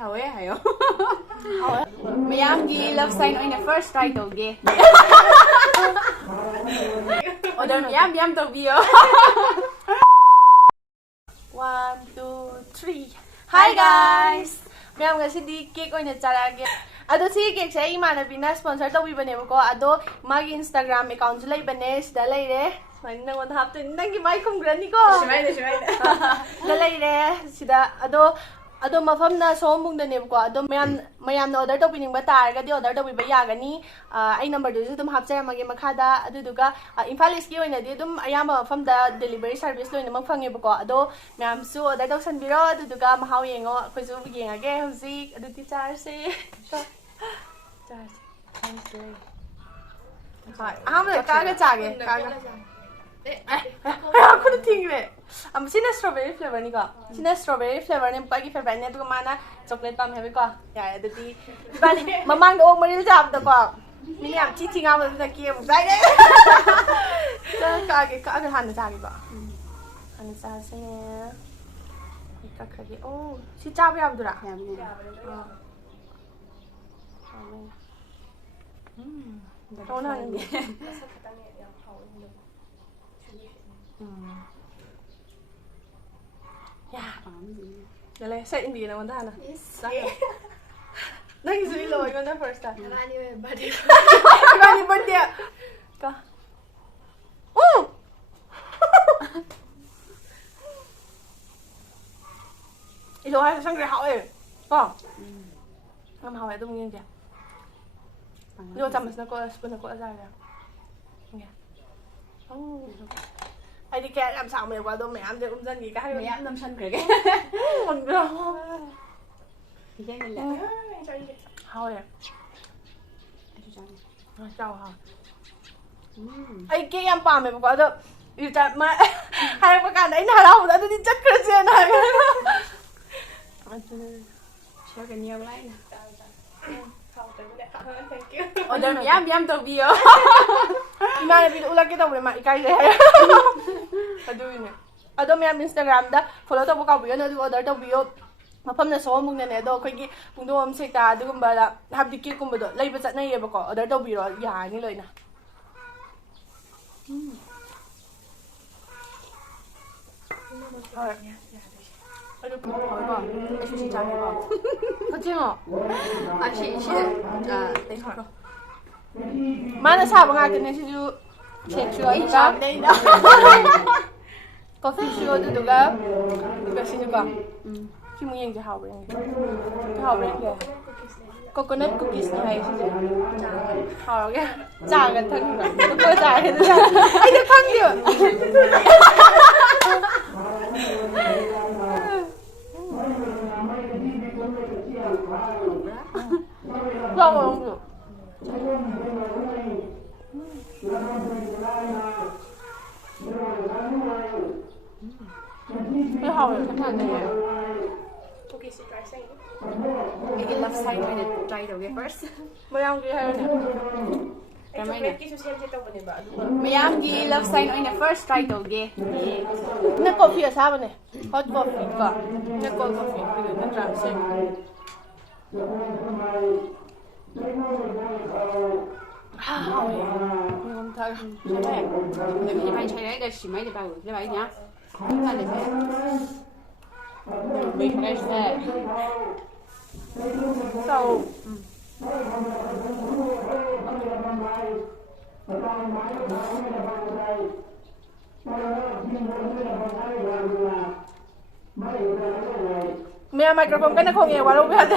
hawwe hayo. Hawwe. Mayamgi love sign oina first try toge. Order miyam tawbiyo. 1, 2, 3. Hi guys. Mayam ngasidi cake oina charage. Ado si cake sa imanabina sponsor tawibane ko. Ado magi Instagram account sa laibane sida laire. Smile nang wala hapto nangi mai kumgrani ko. Smile. Laire sida ado mafam na somung na neb ko. Ado mayam na order topining ba targa di order topi ba yagani. Ay number do dum hapchara magi makhada aduduga Imphal East ki oina di dum ayama mafam da delivery service loina mafang eb ko. Ado mayam su order to sanbiro aduduga mahaw yengo khoisu yengage hausi aduti charse. 아무래도 까게 짜게 아쿠도 팅그래 시나 스트로베리 플레버니까 시나 스트로베리 플레버는 빠기 페버네 두고 마나 초콜릿 밤 해볼까 야 애들이 빨리 마망도 옥머리를 잡다고 미니암 치팅하면서 기회 못 살게 까게 하는 자기 봐 하는 자세 까게 오 시짜비 함들아 원하는 게. 야, 그래, 세인디 나 원다 하나. 나 이제 일로 이거 나 first time. Iman body. 이만이 뭔데야? 가. 오! 이거 하나 상대 하오에. 봐. 남 하오에 또 먹는 게. 이거 잠깐만 거 스푼 거 자야. nghe. Ai đi kẹt làm sao mày qua đâu mẹ ăn cho công dân gì cả Mẹ ăn 5 sân rồi cái. còn đâu. Thì cái này là thôi à. Chào hả? Ai kia em bảo mày qua đâu. Yêu chặt mà hai cái đấy nào đâu đã đi chắc cái gì này. Sao cái nhiều lại nè. Order miyam tawbiyo. Imanabina ulagi daw na maikay le. Aduin. Ado miyam Instagram da follow to ka buyo na order tawbiyo. Mafam na so mung na ne do khoi gi pungdo am sekta adugum bala habdi ki kum do laiba chat na yeba ko order tawbiro ya ni loi na. Aduh, apa? Sushi cari apa? Kecil nggak? Mana sahabat ngatain sih ju shake juga juga. Coffee juga juga sih juga. Cuma yang jauh bereng, ya. Coconut cookies nih hay sih. Hào cái, chả cái thân rồi, tôi chả cái thân. Anh được thân chưa? Không không được. Cái hầu này thật này. Cái left side này try đầu cái first. Mày ăn gì hay nè? Mayamgi love sign oina first try toge. Nó coffee ở sao này? Hot coffee cả. Nó cold coffee thì nó làm xem. Ngon thật. Đấy. Để mình phải chơi đấy để xí mấy để bảo để vậy nhá. Chúng ta để thế. Mình đây sẽ. Sau. Mẹ microphone cái nó không nghe quá đâu biết.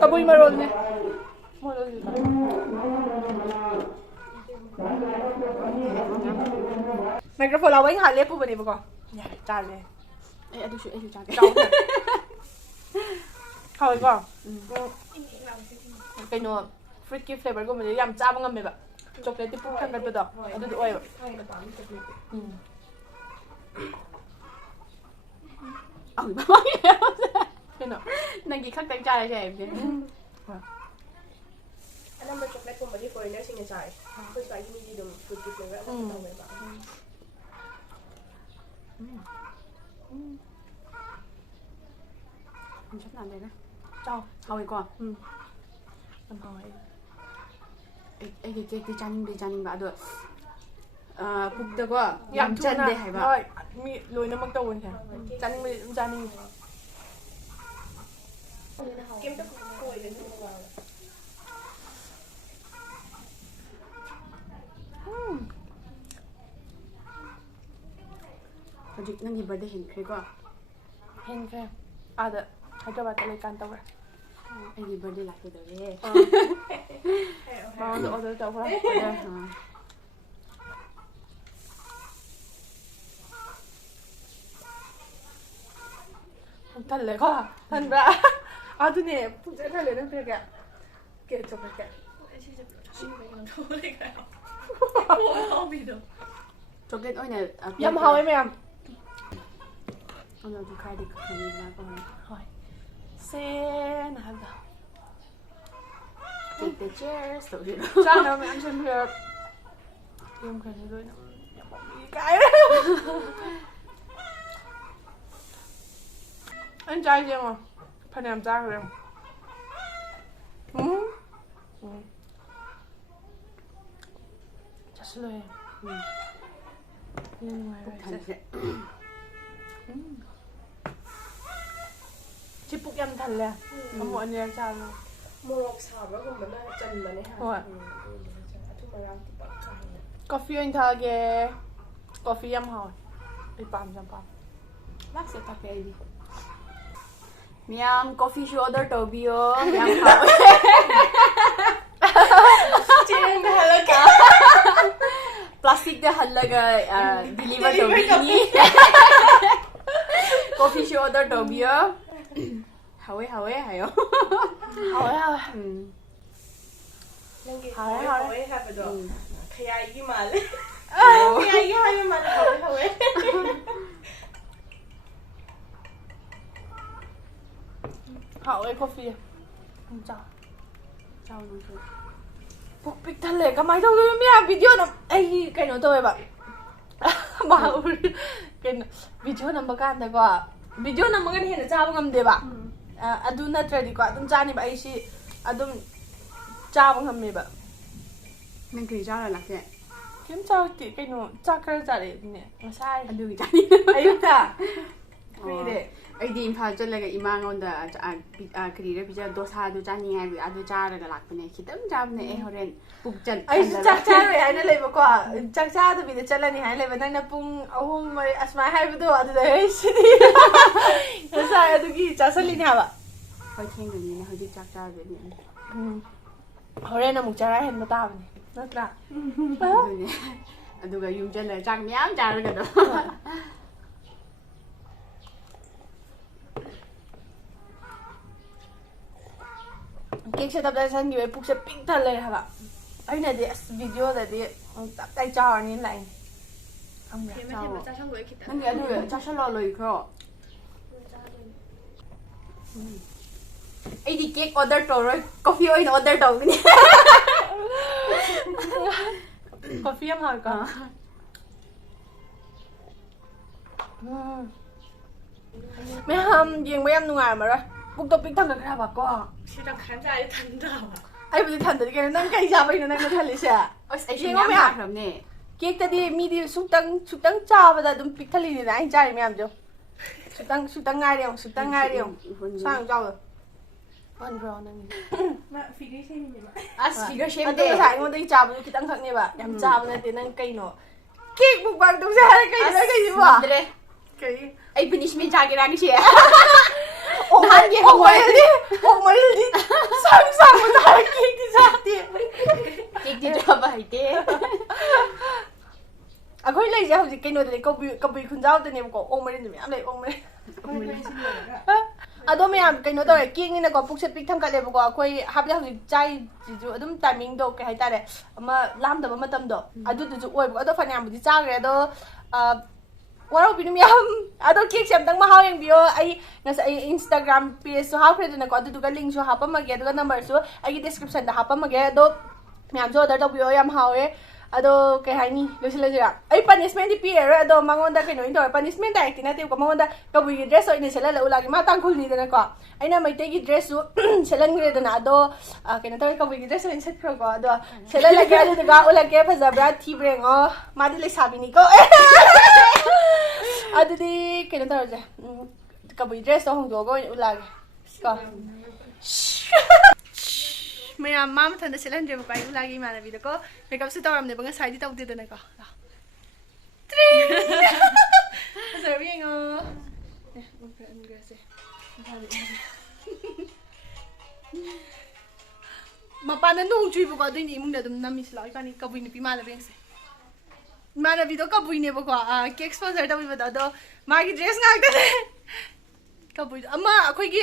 Kabui maroon nè. Microphone là anh hại lép của mình không? Dạ, trả lên. Ê, tôi chịu trả cái. Thôi con. Cái nó fruity flavor của mình làm cha bằng ngâm vậy. Chocolate tiếp khăn cái đó. Ở đây oi vậy. Bao nhiêu? Cái nào? Nang gi khắc tang cha lại em chứ. Alam mo chocolate ko mali foreigner sing chai. คือสายที่มีดีดมฟุตกิฟเลยว่าต้องไปบ้าง mình chấp nhận đấy đấy Cho thôi qua Em hỏi cái chăn bà được phục được quá Yam chân tuna để hải bà Rồi Mi lùi nó mắc tàu kìa Chăn mi chăn Kiếm tức cùi đến vào Hajik nangi birthday hin kre ko Hen kìa Ada Hyderabad ta lấy can tàu rồi ai birthday la ke da re Mà nó order tàu rồi Thân lấy quá Thân ra À tôi nè Phụ sẽ thân lấy nó kìa kìa Kìa chụp kìa chocolate oi na Yum hao ấy mẹ ông nào khai đi khai đi là con Hỏi Xe nào đâu take the chairs so you Sao đâu mẹ ăn xem kìa Yum kìa rồi nó Cái Anh trai chưa mà Phần em trai rồi Chắc sẽ lời Nhưng ngoài thành rồi sẽ Chị bụng em thật là Không mọi người sao luôn Morok sao đó không mình đã chân mà đấy hả? Ủa Thu mà làm thì bạc khai Coffee anh thà ghê Coffee em hỏi Đi bám chẳng bám bác sẽ tập cái gì miam coffee show order to bio miam khao Chị em thà là cả plastic de halaga deliver to bini coffee show order to bio hawe hayo Hỏi hỏi hỏi have đó khai gì mà lấy khai gì hay mà hỏi Hỏi coffee Không chào chào nó thôi Bụng bịch thật lệ cả máy đâu rồi mẹ video nó Ê cái nó tôi bạn Mà cái video number kan đấy quá video number kan hiện ra bằng đấy bạn Adun na ready quá Adun cha ni ba isi Adun cha bằng hầm bạn nên kỹ ra là lạc thế Kiếm sao thì cái nó cha cái ra đấy nè Nó sai anh đưa cái Ayun ta Kuri đấy ai đi imphal cho lại cái imang on the kỹ ra bây giờ dosa do cha ni ai adu cha ra lạc bên này khi tâm jam này horen bục chân Ay chắc cha rồi hay na lấy vào qua chắc cha thì bây giờ chân là ni hay lấy vào năng na pung ông mày asma hay vào đó adu đấy xin đi Nó sai adu ki cha sali ni hả hơi khen người này hơi đi chắc cha vậy nè Horen na mục cha ra hen mà tao này Nó ra adu cái dùng chân là chắc miám cha rồi cái đó Cake setup dari sana juga puk seping thale haba. Ay na di video da di tap tay cho ni lại. Không được. Kiếm thêm ra trong người kia nên cái đuổi chắc sẽ lo lời khó ai đi cake order to rồi coffee oil order to cái này Coffee em hỏi con. Mấy hôm riêng mấy em ngoài mà rồi. Bụng tôi ping thằng được ra bà con. Chị đang khán giả thân đâu Ai bây giờ thằng được cái nó cái gì vậy nó đang cái thằng lý sao? ai riêng mấy em làm nè Cake tadi mi di sutang cha pada dum pik thali ni anh trai mấy em chứ. Sutang ngay đi không? Sang cho rồi. Ăn rồi nè. mà phi đi xem gì mà figure shape Anh tôi đấy thấy ngon tôi chào mình kita khắc nè bà. Em chào mình thì năng cây nó. Cake bụng bang tung ra cây nó cái gì mà? Cây. ai finish me cha cái ra cái gì Ông mấy đi. Sang mà ra cake đi ra đi. cake đi ra vậy thế À khối lấy ra cái nó thì kabui khun giao tên em có ông mấy đi em lấy ông mấy. À đó mấy em cái nó tôi kia như là có phục set pick tham cái này có khối hấp ra thì chay chỉ chú đúng timing đâu cái hay ta đấy mà làm được mà tâm đó à đó chú ơi có đó phần em bị cha cái đó Wow, pinamiyam. Ato cake siya tang mahaw yung bio ay nasa Instagram page so how pwede na ko ato duga link so hapa magya duga number so ay description da hapa magya do ꯃꯌꯥꯝꯁꯨ order ꯇꯧꯕꯤꯌꯣ ꯌꯥꯝ ꯍꯥꯎꯋꯦ ꯑꯗꯣ ꯀꯩ ꯍꯥꯏꯅꯤ ꯂꯣꯏꯁꯤꯜꯂꯁꯤꯔꯥ ꯑꯩ ꯄꯅꯤꯁꯃꯦꯟꯗꯤ ꯄꯤꯔꯔꯣꯏ ꯑꯗꯣ ꯃꯉꯣꯟꯗ ꯀꯩꯅꯣ ꯑꯣꯏꯅ ꯇꯧꯔꯦ ꯄꯅꯤꯁꯃꯦꯟ ꯗꯥꯏꯔꯦꯛꯇꯤ ꯅꯠꯇꯦꯕꯀꯣ ꯃꯉꯣꯟꯗ ꯀꯕꯨꯏꯒꯤ ꯗ꯭ꯔꯦꯁ ꯑꯣꯏꯅ ꯁꯦꯠꯍꯜꯂ ꯎꯠꯂꯛꯑꯒꯦ ꯃꯥ ꯇꯥꯡꯈꯨꯜꯅꯤꯗꯅꯀꯣ ꯑꯩꯅ ꯃꯩꯇꯩꯒꯤ ꯗ꯭ꯔꯦꯁꯁꯨ ꯁꯦꯠꯍꯟꯈ꯭ꯔꯦꯗꯅ ꯑꯗꯣ ꯀꯩꯅꯣ ꯇꯧꯔꯦ ꯀꯕꯨꯏꯒꯤ ꯗ꯭ꯔꯦꯁ ꯑꯣꯏꯅ ꯁꯦꯠꯈ꯭ꯔꯣꯀꯣ ꯑꯗꯣ ꯁꯦꯠꯍꯜꯂꯒꯦ ꯑꯗꯨꯗꯨꯒ ꯎꯠꯂꯛꯀꯦ ꯐꯖꯕ꯭ꯔꯥ ꯊꯤꯕ꯭ꯔꯥ ꯌꯦꯡꯉꯣ ꯃꯥꯗꯤ ꯂꯩꯁꯥꯕꯤꯅꯤꯀꯣ ꯑꯗꯨꯗꯤ ꯀꯩꯅꯣ ꯇꯧꯔꯁꯦ kabui dress to hongdogo ulage ko mayam mam thanda selendre ba pai ulage mana bi ko makeup su tawram ne ba ngasai di tawde dana ko Azarvingo mapana nung chui bu ko dini imung da dum nami sla ipani kabui ni pi mala bengse mana video kabui ne ba ko ke exposure da bi ba do magi dress ngak da kabui ama akhoi gi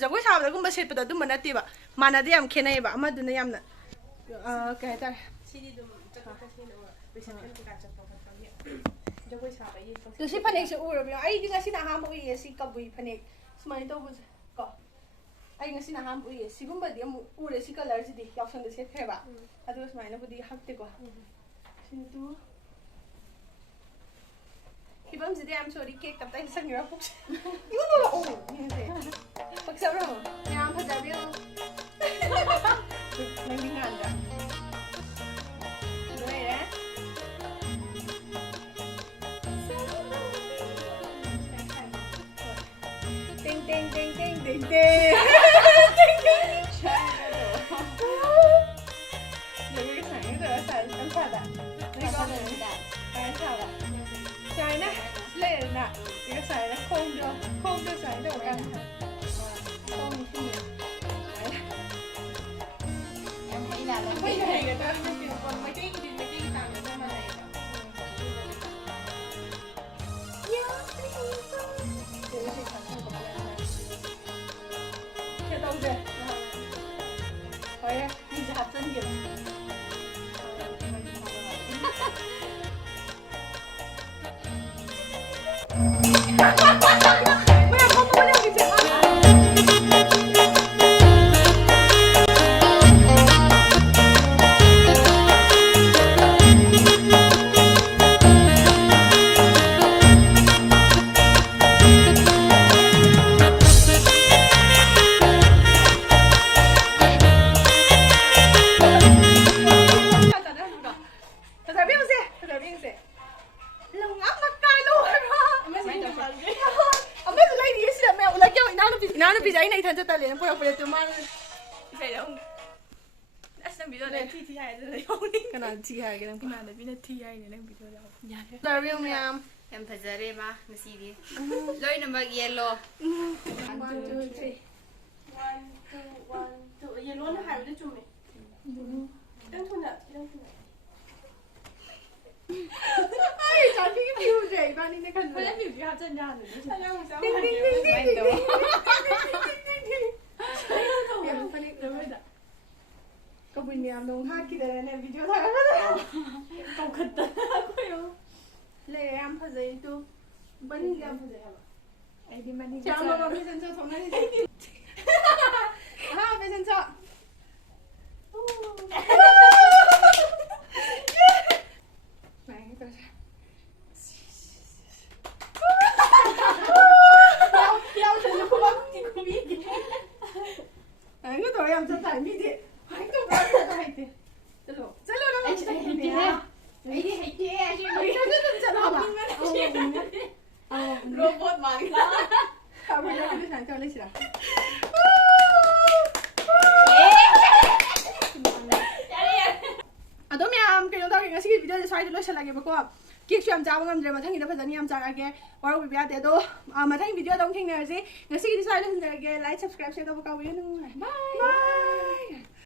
jagoi sabda gumba set da dum na te ba mana de yam khenai ba ama duna yamna ka ta sidi dum chakka sini wa reception ka chakka ka ni jagoi saba yi to si phanek se uro bi ai di ngasi na ha mo yi si kabui phanek smai to bu ko ai ngasi na ham ui sigumba di amu ure si color si di yaksang de set kheba adu smai na budi hakte ko sin tu Kibam si di am sorry cake tap tai sang ra puk you know oh ni se pak sa ro ya am phaja bi nang ding an da doi re Ding ding ding ding ding ding. Jadi saya itu saya kan sada. Ini kau ada. Saya sada. Saya nak leh nak. Ini saya nak kong do saya tu kan. Kong ni. Em thấy là mấy cái người ta còn mấy cái tàng người ta mà này. Đông kìa. Thôi đi ra hạt chân kìa. Mày không có đâu cái chuyện đó. Inano pizza ini itan jata le pura pura tu mal saya dong asam video le ti hai le yong ni kana ti hai ke nang pina le pina ti hai ne nang video la ya la real miam em phajare ma nasidi loi number yellow 1 2 3 1 2 1 2 yellow na hai le chume dang thuna ai chả biết view gì ba đi này khăn phải view gì hả chân ra nữa ding ding ding ding ding em phải đi rồi đó có bình niệm đồng hát kia này video thôi không khất đó lệ em phải dậy tu bắn em phải dậy à ai đi mà đi chào mà bây giờ cho thằng này ha bây giờ cho Cái tuổi em chân tải mi đi, hãy tôi nói là hay đi, chân lỗ nó anh chạy đi ha, ấy đi hay đi chứ, chân học à, robot mà cái đó, sao bây giờ cái sản cho lấy gì nào, đó mẹ cái đó cái cái video xoay nó sẽ là cái bao Kik siam jawab ngam drama thang ida phajani am jaga ke war wi bia te do ma thang video dong thing na si ngasi ki sai la like subscribe share to ka wi nu bye